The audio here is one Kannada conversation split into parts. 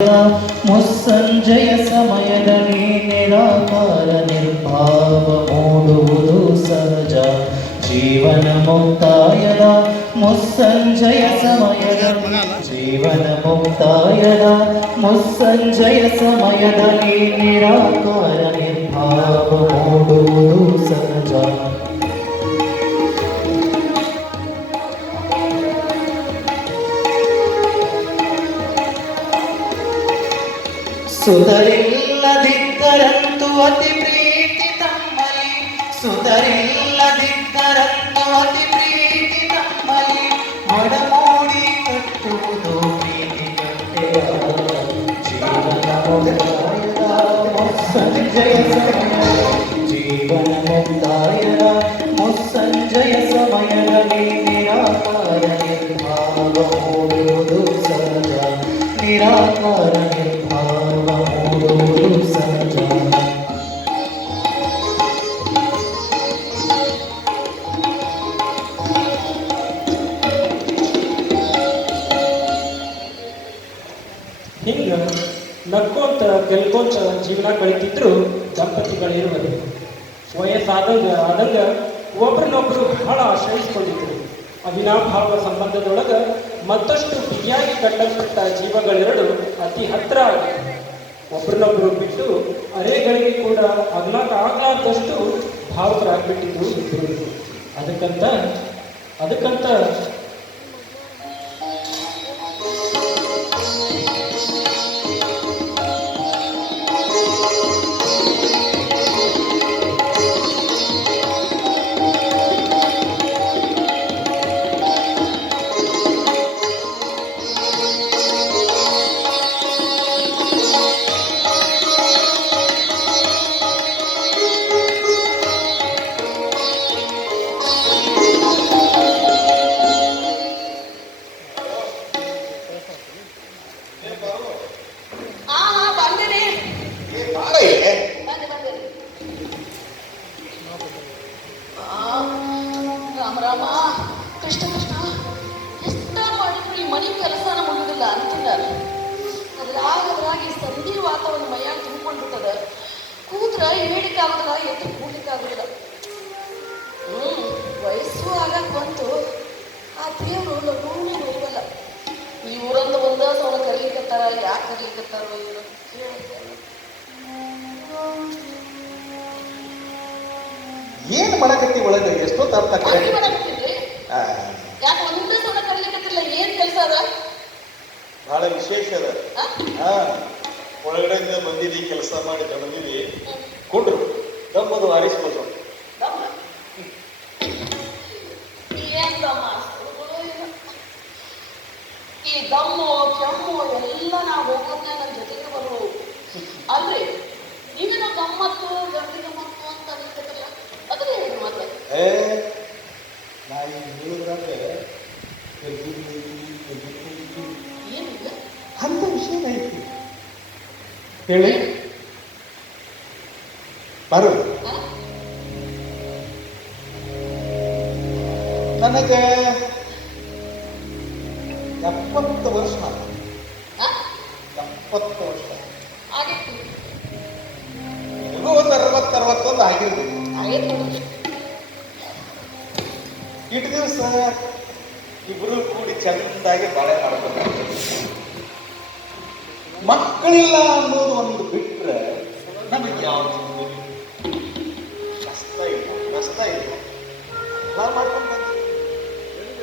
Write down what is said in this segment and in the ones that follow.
ಮುಸ್ಸಂಜೆಯ ಸಮಯದಲ್ಲಿ ನಿರಾಕಾರ ನಿರ್ಭಾವ ಮೂಡುವುದು ಸಹಜ. ಜೀವನ ಮುಕ್ತಾಯದ ಮುಸ್ಸಂಜೆಯ ಸಮಯದಲ್ಲಿ ಜೀವನ ಮುಕ್ತಾಯದ ಮುಸ್ಸಂಜೆಯ ಸಮಯದಲ್ಲಿ ನಿರಾಕಾರ ನಿರ್ಭಾವ ಮೂಡುವುದು ಸಹಜ. ಸುತರಿಲ್ಲದಿದ್ದರಂತೂ ಅತಿ ಪ್ರೀತಿ ತಮ್ಮಲಿ, ಸುತರಿಲ್ಲದಿದ್ದರಂತೂ ಅತಿ ಪ್ರೀತಿ ತಮ್ಮಲಿ, ಒಡಮೂಡಿ ಕಟ್ಟುವುದು ಪ್ರೀತಿ ಕಟ್ಟೆಯ. ಜೀವನ ಮುಕ್ತಾಯದ ಮುಸ್ಸಂಜೆಯ ಸಮಯ, ಜೀವನ ಮುಕ್ತಾಯದ ಮುಸ್ಸಂಜೆಯ ಸಮಯದಲ್ಲಿ ನಿರಾಕಾರ ನಿರ್ಭಾವ ಮೂಡುವುದು ಸಹಜ. ನಿರಾಕಾರ ಹಿಂಗ ನಕ್ಕೋಂತ ಗೆಲ್ಕೋಂತ ಜೀವನ ಕಳಿತಿದ್ರು ದಂಪತಿಗಳಿರುವರು. ವಯಸ್ಸಾದಂಗ ಒಬ್ರನ್ನೊಬ್ರು ಬಹಳ ಆಶ್ರಯಿಸಿಕೊಂಡಿದ್ರು. ಅವಿನಾಭಾವ ಸಂಬಂಧದೊಳಗ ಮತ್ತಷ್ಟು ಬಿಗಿಯಾಗಿ ಕಟ್ಟಲ್ಪಟ್ಟ ಜೀವಗಳೆರಡು ಅತಿ ಹತ್ರ ಆಗಿತ್ತು. ಒಬ್ರನ್ನೊಬ್ರು ಬಿಟ್ಟು ಅರೆಗಳಿಗೆ ಕೂಡ ಆಗ್ಲಾರ್ದಷ್ಟು ಭಾವಕರಾಗ್ಬಿಟ್ಟಿದ್ರು ಇಬ್ಬರು. ಅದಕ್ಕಂತ ರಾಮ ಕೃಷ್ಣ ಕೃಷ್ಣ ಎಷ್ಟ ಮಾಡಿದ್ರು ಈ ಮನೆ ಕೆಲಸನ ಮುಗಿದಿಲ್ಲ ಅಂತಿದ್ದಾರೆ. ಅದ್ರಾಗಿ ಸಂಧಿ ವಾತಾವರಣ ಮೈಯಾಗ ತುಂಬಿಕೊಂಡ್ಬಿಟ್ಟದ. ಕೂತ್ರ ಹೇಳಿಕಾಗುದಿಲ್ಲ, ಎದ್ದು ಕೂಡ್ಲಿಕ್ಕಾಗುದಿಲ್ಲ. ವಯಸ್ಸು ಆಗಕ್ ಬಂತು. ಆ ದೇವರು ಲಘೂನೇ ಬರುವಲ್ಲ. ಈ ಊರಂದ ಒಂದ ಸವನ ಕರೀಲಿಕ್ಕತ್ತಾರ, ಯಾಕೆ ಕರೀಲಿಕ್ಕತ್ತಾರೋ ಇವರು ಏನ್ ಮಾಡಕತ್ತಿ ಒಳಗ ಎಷ್ಟೊತ್ತು ಅರ್ಥ ಮಾಡಕತ್ತಿದ್ರಿ? ಯಾಕೆ ಒಂದೇ ಸವನ ಕರೀಲಿಕ್ಕತ್ತಿಲ್ಲ? ಏನ್ ಕೆಲಸ ಅದ? ಬಹಳ ವಿಶೇಷ ಅದ. ಒಳಗಡೆಯಿಂದ ಬಂದಿದಿ, ಕೆಲಸ ಮಾಡಿ ಬಂದಿದಿ, ಕೊಡ್ರು ದಮ್ಮದು ಆರಿಸ್ಬೋದು. ಈ ದಮ್ಮು ಕೆಮ್ಮು ಎಲ್ಲ ನಾವು ಹೋಗೋದ್ನ ನನ್ನ ಜೊತೆಗೆ ಬರು ಅಲ್ರಿ. ನೀವೇನ ಗಮ್ಮತ್ತು ಗಂಡಿ ಗಮ್ಮತ್ತು ಅಂತ ಅನಿಸ್ತಲ್ಲ, ಅದನ್ನ ಹೇಳಿ ಮತ್ತೆ. ನಾ ಈಗ ಹೇಳಿದ್ರಾದ್ರೆ ಏನಿಲ್ಲ ಅಂತ ವಿಷಯ ಐತಿ ಹೇಳಿ ಬರು. ನನಗೆ 70 ವರ್ಷ. 70 ವರ್ಷ ಆಗಿತ್ತು. ನಿಮಗೂ ಒಂದು 60-61 ಆಗಿರ್ಬೇಕು. ಇಟ್ಟು ದಿವಸ ಇಬ್ರು ಕೂಡಿ ಚಂದಾಗಿ ಬಾಳೆ ಮಾಡ್ಬೇಕು. ಮಕ್ಕಳಿಲ್ಲ ಅನ್ನೋದು ಒಂದು ಬಿಟ್ರೆ ನಮಗೆ ಯಾವುದು ಕಷ್ಟ ಇಲ್ಲ ಎಲ್ಲ ಮಾಡ್ಕೊಂಡು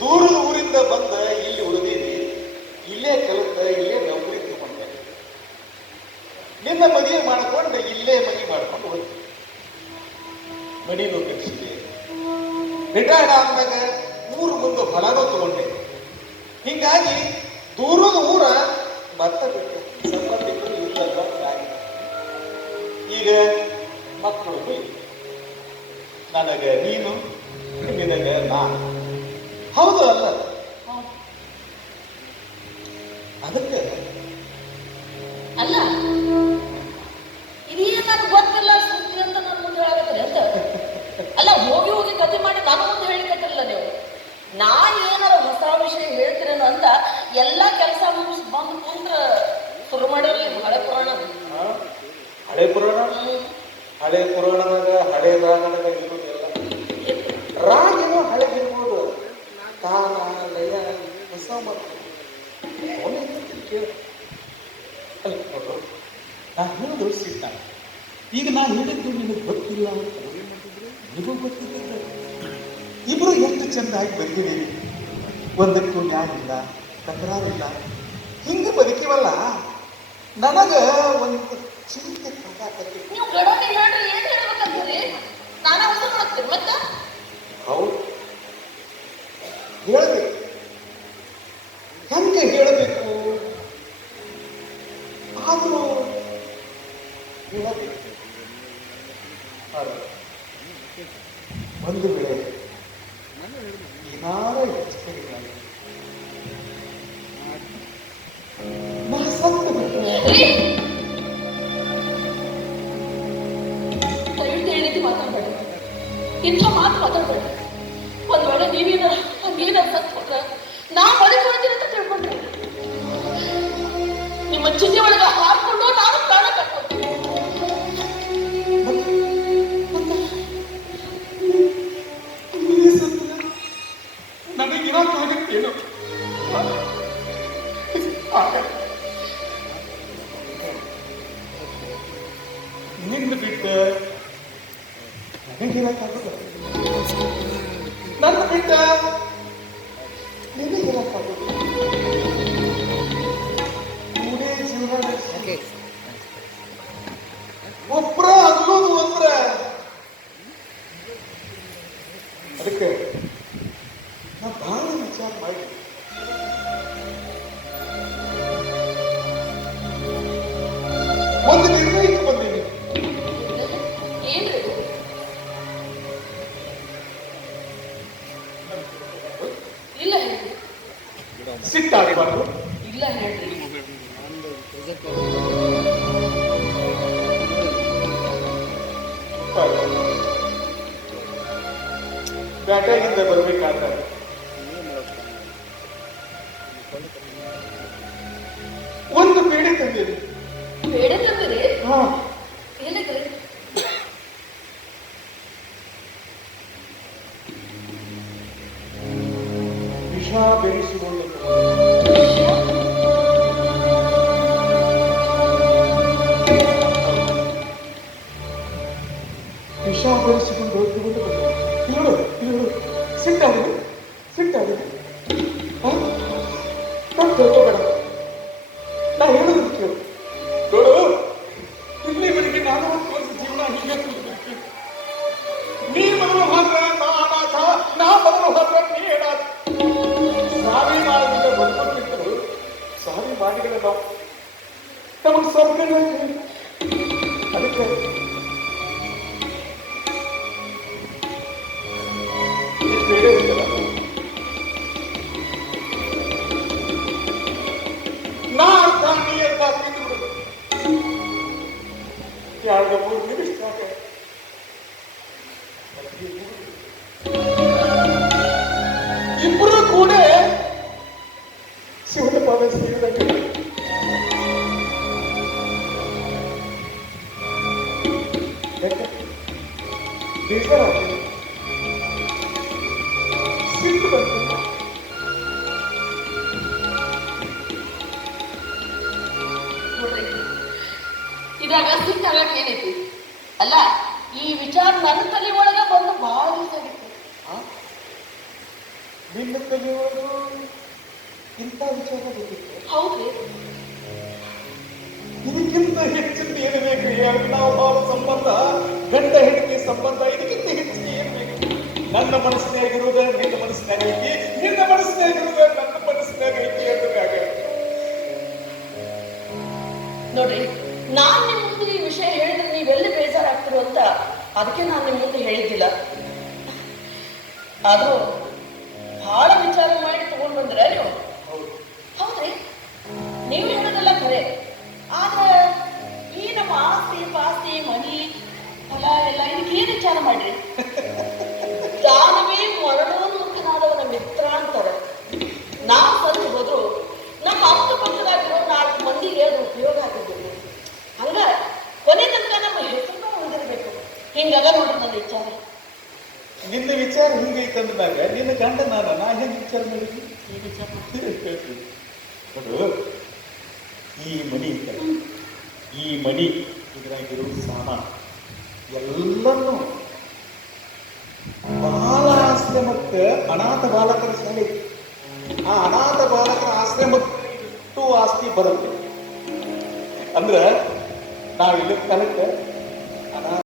ದೂರದ ಊರಿಂದ ಬಂದ ಇಲ್ಲಿ ಉಳಿದೀವಿ, ಇಲ್ಲೇ ಕಲಿತ, ಇಲ್ಲೇ ನೌಕರಿ ತಗೊಂಡೆ, ನಿನ್ನ ಮದುವೆ ಮಾಡ್ಕೊಂಡು ಇಲ್ಲೇ ಮದುವೆ ಮಾಡ್ಕೊಂಡು ಹೋಗ್ತೀವಿ. ಮಡಿನೂ ಕಟ್ಟಿಸಿದೆ, ರಿಟೈರ್ಡ್ ಆದ್ಮೇಲೆ ಊರು ಮುಂದೆ ಹೊಲನೂ ತಗೊಂಡೆ. ಹಿಂಗಾಗಿ ದೂರದ ಊರ ಮತ್ತ ಬಿಟ್ಟು ಸಂಬಂಧಿಕರು ಇಲ್ಲಲ್ಲ. ಈಗ ಮಕ್ಕಳು ನನಗೆ ನೀನು, ನಿನಗೆ ನಾನು. ಹೌದು ಅಲ್ಲ? ಅದಕ್ಕೆ ಅಲ್ಲ ಇದೇನು ನನಗೆ ಗೊತ್ತಿಲ್ಲ ಸುದ್ದಿ ಅಂತ ನನ್ನ ಮುಂದೆ ಹೇಳಕತ್ತೀರಿ ಅಂತ. ಅಲ್ಲ ಹೋಗಿ ಹೋಗಿ ಕತೆ ಮಾಡಿ ನಾನು ಮುಂದೆ ಹೇಳಿಕತ್ತಿರಲ್ಲ ನೀವು. ನಾನು ಏನಾರ ಹೊಸ ವಿಷಯ ಹೇಳ್ತೀರೇನೋ ಅಂತ ಎಲ್ಲ ಕೆಲಸ ಮುಗಿಸ್ ಬಂದು ಕುಂದ್ರ ಶುರು ಮಾಡಿ ಹಳೆ ಪುರಾಣ ಹಳೆ ಪುರಾಣದಾಗ ಹಳೆ ರಾಗದಾಗ ಇರೋದಿಲ್ಲ. ರಾಗೇನೋ ಹಳೆಗಿರ್ಬೋದು, ತಾನ ಲಯ ಹೊಸ ಮಾತು ಕೇಳು. ಅಲ್ಲಿ ನೋಡು, ನಾನು ಹೇಳೋದು ಸಿದ್ಧ. ಈಗ ನಾನು ಹೇಳಿದ್ದು ನಿನಗೆ ಗೊತ್ತಿಲ್ಲ ಅಂತ ನಿಮಗೂ ಗೊತ್ತಿಲ್ಲ. ಇಬ್ರು ಎಷ್ಟು ಚೆಂದಾಗಿ ಬಂದಿದ್ದೀವಿ, ಒಂದಕ್ಕೂ ನ್ಯಾಯ ಇಲ್ಲ, ತಕರಾರಿಲ್ಲ, ಹಿಂಗೆ ಬದುಕಿವಲ್ಲ. ನನಗ ಒಂದು ಚಿಂತೆ ಕಾಡಾಕತ್ತಿ. ನೀವು ಗಡನೆ ಹೇಳ್ರಿ, ಏನ್ ಹೇಳ್ಬೇಕಂತೀರಿ? ನಾನ ಉತ್ತರ ಮಾಡ್ತೀನಿ ಮತ್ತೆ. ಹೌದು, ಹೇಳ್ಬೇಕು. ಹೆಂಗೆ ಹೇಳಬೇಕು? ಆದರೂ ಹೇಳಬೇಕು. ಒಂದು ವೇಳೆ ಏನಾರ ಹೆಚ್ಚು ನಾ ಸತ್ತು ಬಿಟ್ಟು ದಯವಿಟ್ಟು ಹೇಳಿದ್ದು ಮಾತಾಡ್ಬೇಡ, ಇಂಥ ಮಾತು ಮಾತಾಡ್ಬೇಡ. ಒಂದ್ ವೇಳೆ ನೀವೇನಾರ ಸತ್ತು ಹೋದ್ರ ನಾ ಬದುಕೊಳ್ತೀನಿ ಅಂತ ತಿಳ್ಕೊಂಡ್ರೆ ನಿಮ್ಮ ಚಿನ್ನೆ ಒಳಗ ಹಾರ್ಕೊಂಡು ನಾನು ಪ್ರಾಣ ಕಟ್ಕೊತೀನಿ. ನನಗಿರೋಕ್ಕಾಗತ್ತೇನು? ನಿನ್ನ ಬಿಟ್ಟ ನನಗಿರಕ್ಕಾಗಲ್ಲ, ನನ್ನ ಬಿಟ್ಟ ನಿನಗಿರಕ್ಕಾಗಲ್ಲ. ಕೂಡೇ ಜೀವನ ನಡೆಸಿ ಒಬ್ಬರ ಅನ್ನೋದು ಅಂದ್ರೆ ಅದಕ್ಕೆ ನಾ ಬಹಳ ವಿಚಾರ ಮಾಡಿ ಒಂದು ನಿರ್ಣಯಕ್ಕೆ ಬಂದೀನಿ. ಏನ್ರಿ ಇಲ್ಲ ಹೇಳ್ರಿ, ಸಿಟ್ಟಾಗಬಾರ್ದು. ಇಲ್ಲ ಹೇಳ್ರಿ. ಬ್ಯಾಟಾಗಿಂದ ಬರ್ಬೇಕಾದ್ರೆ ಒಂದು ಬೇಡಿ ತಂದಿರಿ. ಬೇಡ ತಂದಿರಿ? ಹಾ, ಏನಕ್ರಿ? ವಿಷ ಬೆರೆಸಿಕೊಂಡು ವಿಷ ಬೆರೆಸಿಕೊಂಡು ಹೋಗ್ತಿಕೊಂಡು ನೋಡು ನೋಡು, ಸಿಟ್ಟಾಗಿದೆ ಸಿಟ್ಟಾಗಿದೆ. ನಾನು ತಿಳ್ಕೊಬೇಡ, ನಾ ಹೇಳೋದು ಕೇಳು. ನೋಡು, ಇಲ್ಲಿವರೆಗೆ ನಾನು ಒಂದು ಜೀವನ ಹೀಗೆ ತಿಳ್ಕೊಬೇಕು. ನೀ ಮೊದಲು ಹೋದ್ರೆ ನಾ ಅನಾಥ, ನಾ ಮೊದಲು ಹೋದ್ರೆ ನೀ ಏನಾಥ. ಸಾರಿ ಮಾಡಿದ ಬರ್ಕೊಟ್ಟಿದ್ರು, ಸಾರಿ ಮಾಡಿದ್ರೆ ನಾವು ನಮಗೆ ಸ್ವರ್ಗ ಅದಕ್ಕೆ ಬೇರೆ ಇರ್ತಲ್ಲ. ನಾ ಅರ್ಥ ನೀ ಅರ್ಥ ತಿಂದು ಎರಡು 3 ನಿಮಿಷ ಸಾಕು. ಇಬ್ಬರು ಕೂಡ ಶಿವನ ಪಾದ ಸೇರಿದಂಗೆ ಬೇಜಾರಾಗ್ತದೆ, ಸಿಟ್ಟು ಬರ್ತದೆ. ನೋಡ್ರಿ, ಇದಾಗ ಸಿಟ್ಟಾಗಕ್ಕೆ ಏನೈತಿ? ಅಲ್ಲ, ಈ ವಿಚಾರ ನನ್ನ ತಲೆ ಒಳಗ ಬಂದು ಬಹಳ ದಿವಸ ಆಗಿತ್ತು. ನಿನ್ನ ಕಲಿಯೋದು ಇಂಥ ವಿಚಾರ ಬೇಕಿತ್ತು. ಹೌದ್ರಿ, ಇದಕ್ಕಿಂತ ಹೆಚ್ಚಿನ ಏನು ಬೇಕು? ನಾವು ಭಾವ ಸಂಬಂಧ, ಗಂಡ ಹೆಂಡತಿ ಸಂಬಂಧ, ಇದಕ್ಕಿಂತ ಹೆಚ್ಚಿಗೆ ಏನು ಬೇಕು? ನನ್ನ ಮನಸ್ಸಿನಾಗಿರುವುದ ನಿನ್ನ ಮನಸ್ಸಿನಾಗ ಐತಿ, ನಿನ್ನ ಮನಸ್ಸಿನಾಗಿರುವುದ ನನ್ನ ಮನಸ್ಸಿನಾಗ ಐತಿ ಅಂದಾಗ ನೋಡ್ರಿ, ನಾನ್ ನಿಮ್ ಮುಂದೆ ಈ ವಿಷಯ ಹೇಳಿದ್ರೆ ನೀವೆಲ್ಲಿ ಬೇಜಾರಾಗ್ತಿರೋ ಅಂತ ಅದಕ್ಕೆ ನಾನು ನಿಮ್ ಮುಂದೆ ಹೇಳಿದ್ದಿಲ್ಲ. ಆದ್ರೂ ಬಹಳ ವಿಚಾರ ಮಾಡಿ ತಗೊಂಡ್ ಬಂದ್ರೆ ನೀವು. ಹೌದ್ರಿ, ನೀವು ಹೇಳೋದೆಲ್ಲ ಖರೆ. ಆದ್ರೆ ಈ ನಮ್ಮ ಆಸ್ತಿ ಪಾಸ್ತಿ ಮನಿ ಹೊಲ ಎಲ್ಲ ಇದಕ್ಕೇನು ವಿಚಾರ ಮಾಡ್ರಿ? ದಾನವೇ ಮರಣೋನ್ಮುಖನಾದವನ ಮಿತ್ರ ಅಂತಾರೆ. ನಾವು ಸತ್ತು ಹೋದ್ರು ನಮ್ಮ ಅಕ್ಕಪಕ್ಕದಾಗಿರೋ 4 ಮಂದಿಗೆ ಅದು ಉಪಯೋಗ ಆಗಿರ್ಬೇಕು. ಹಂಗ ಕೊನೆ ತನಕ ಅಂದ ಮ್ಯಾಗ ನಿನ್ನ ಗಂಡ ನಾ ಹೆಂಗ್ ವಿಚಾರ ಮಾಡಿದ್ವಿ ಹೇಗೆ ವಿಚಾರ ಮಾಡ್ತೀರಿ? ನೋಡು, ಈ ಮನಿ ಐತಲ್ಲ, ಈ ಮನಿ ಇದ್ರಾಗಿರೋ ಸಾಮಾನು ಎಲ್ಲರನ್ನು ಬಾಲಾಶ್ರಮಕ್ಕೆ ಅನಾಥ ಬಾಲಕರ ಶಾಲೆ ಐತಿ. ಆ ಅನಾಥ ಬಾಲಕರ ಆಶ್ರಮಕ್ಕೆ ಆಸ್ತಿ ಬರುತ್ತೆ. ಅಂದ್ರ ನಾವಿಲ್ಲ ಕಾಲಕ್ಕೆ